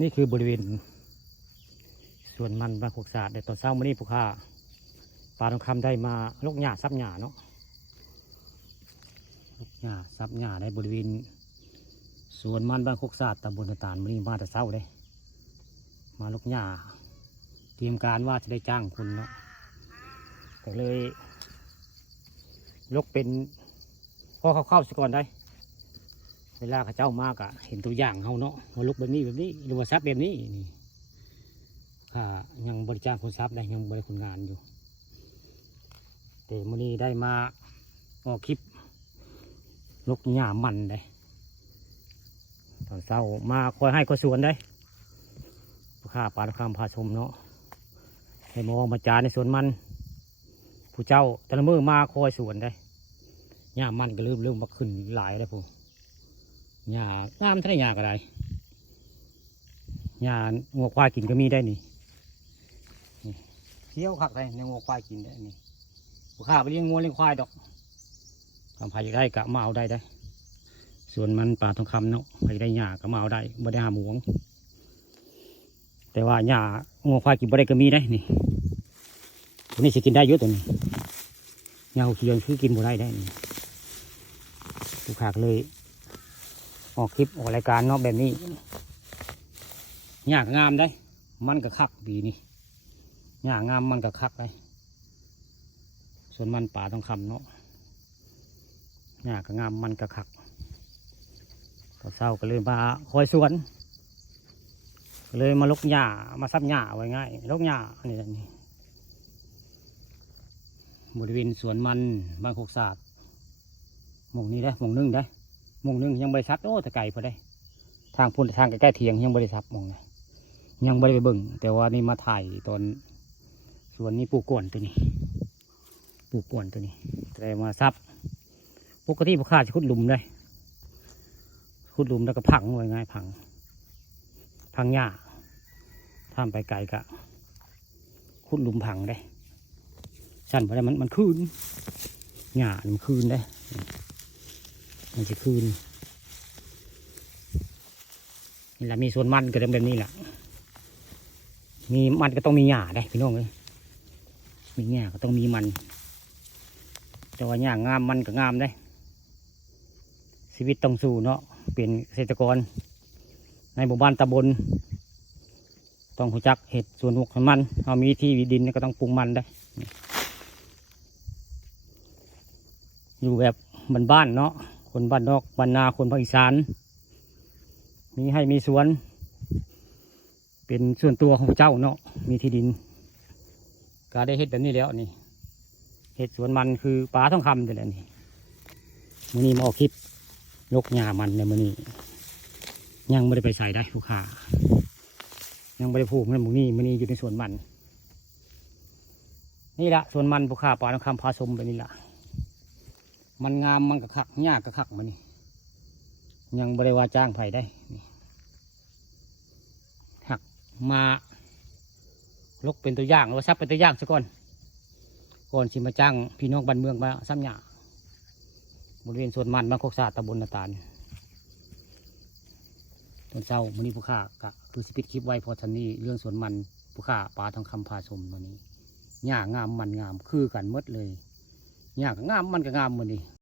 นี่คือบริเวณสวนมันบ้านโคกศาสตร์ในตอนเช้ามื้อนี้ผู้ค้าปลาทองคำได้มาลกหญ้าซับหญ้าเนาะลกหญ้าซับหญ้าในบริเวณสวนมันบ้านโคกศาสตร์ตำบลตาลมื้อนี้มาแต่เช้าเลยมาลกหญ้าเตรียมการว่าจะได้จ้างคนเนาะแต่เลยลกเป็นพ่อเข้าๆสก่อนได้เวลาเขาเจ้ามากอะเห็นตัวอย่างเขาเนาะว่าลุกแบบนี้หรือว่าซับแบบนี้นี่ข้ายังบริจาคคนซับได้ยังบริคนงานอยู่แต่มื้อนี้ได้มาออกคลิปลุกหญ้ามันได้ตอนเช้ามาคอยให้คอยสวนได้ข้าปลาคำพาชมเนาะให้มองมาจาในสวนมันผู้เจ้าแต่ละมือมาคอยสวนได้หญ้ามันก็เริ่มมาขึ้นหลายแล้วผมหญ้างามเท่าไหร่หญ้าก็ได้หญ้างัวควายกินก็มีได้นี่เที่ยวคักเลยในงัวควายกินได้นี่ผู้ข้าไปเลี้ยงงัวเลี้ยงควายดอกทำไผ่ได้กะมาเอาได้ส่วนมันปลาทองคำเนาะไผ่ได้หญ้าก็มาเอาได้ไม่ได้หาหมวงแต่ว่าหญ้างัวควายกินบ่ได้ก็มีได้นี่ตัวนี้จะกินได้เยอะตัวนี้หญ้าเขียวคือกินบ่ได้นี่ผู้ข้าเลยออกคลิปออกรายการเนาะแบบนี้หญ้างามได้มันก็คักดีนี่หญ้างามมันก็คักได้ส่วนมันป่าทองคำเนาะหญ้าก็งามมันก็คักตอนเช้าก็เลยมาคอยสวนก็เลยมาลกหญ้ามาซับหญ้าไว้ง่ายลกหญ้านี่บริเวณสวนมันบ้านโคกศาสตร์หม่องนี้ได้หม่องนึงได้หม่องนึงยังบริษัทโอ้แต่ไก่พอได้ทางพุ่นทางใกล้ๆเทียงยังบริษัทหม่องนะยังบริไปเบิ่งแต่ว่านี่มาถ่ายตอนสวนนี้ปลูกก่อนตัวนี้ปลูกก่อนตัวนี้แต่มาซับปกติพวกข้าจะขุดหลุมได้ขุดหลุมแล้วก็พังไว้ง่ายพังหญ้าทำไปไกลกะขุดหลุมพังได้สั่นไปได้มันคืนหญ้ามันคืนได้มันจะคืนนี่แหละมีส่วนมันก็เป็นแบบนี้แหละมีมันก็ต้องมีหญ้าได้พี่น้องเลยมีหญ้าก็ต้องมีมันแต่ว่าหญ้างามมันก็งามได้ชีวิตต้องสู้เนาะเป็นเกษตรกรในหมู่บ้านตำบลต้องรู้จักเห็ดส่วนหัวของมันเอามีที่ดินก็ต้องปลูกมันได้อยู่แบบบ้านๆเนาะคนบ้านนอกบ้านนาคนภาคอีสานมีสวนเป็นส่วนตัวของเจ้าเนาะมีที่ดินก็ได้เห็ดแบบนี้แล้วนี่เห็ดสวนมันคือปลาทองคำแต่ละนี่มื้อนี้มาออกคลิปลกหญ้ามันในมื้อนี้ยังไม่ได้ไปใส่ได้ผู้ค้ายังไม่ได้ผูกในมื้อนี้อยู่ในสวนมันนี่ละสวนมันผู้ค้าปลาทองคำพาชมแบบนี้ละมันงามมันกระคักหญ้ากระคักมันนี่ยังบริวาจ้างไผ่ได้นี่หักมาลกเป็นตัวอย่างหรือว่าซับเป็นตัวอย่างซะก่อนสิมาจ้างพี่น้องบ้านเมืองมาซ้ำหญ้าบริเวณสวนมันบ้านโคกศาสตร์ตำบลนาตาลตอนเช้ามื้อนี้ผู้ค้ากะคือสิปิดคลิปไว้พอทันนี้เรื่องสวนมันผู้ค้าปลาทองคำพาชมวันนี้หญ้างามมันงามคือกันหมดเลยหญ้าก็งามมันก็งามวันนี้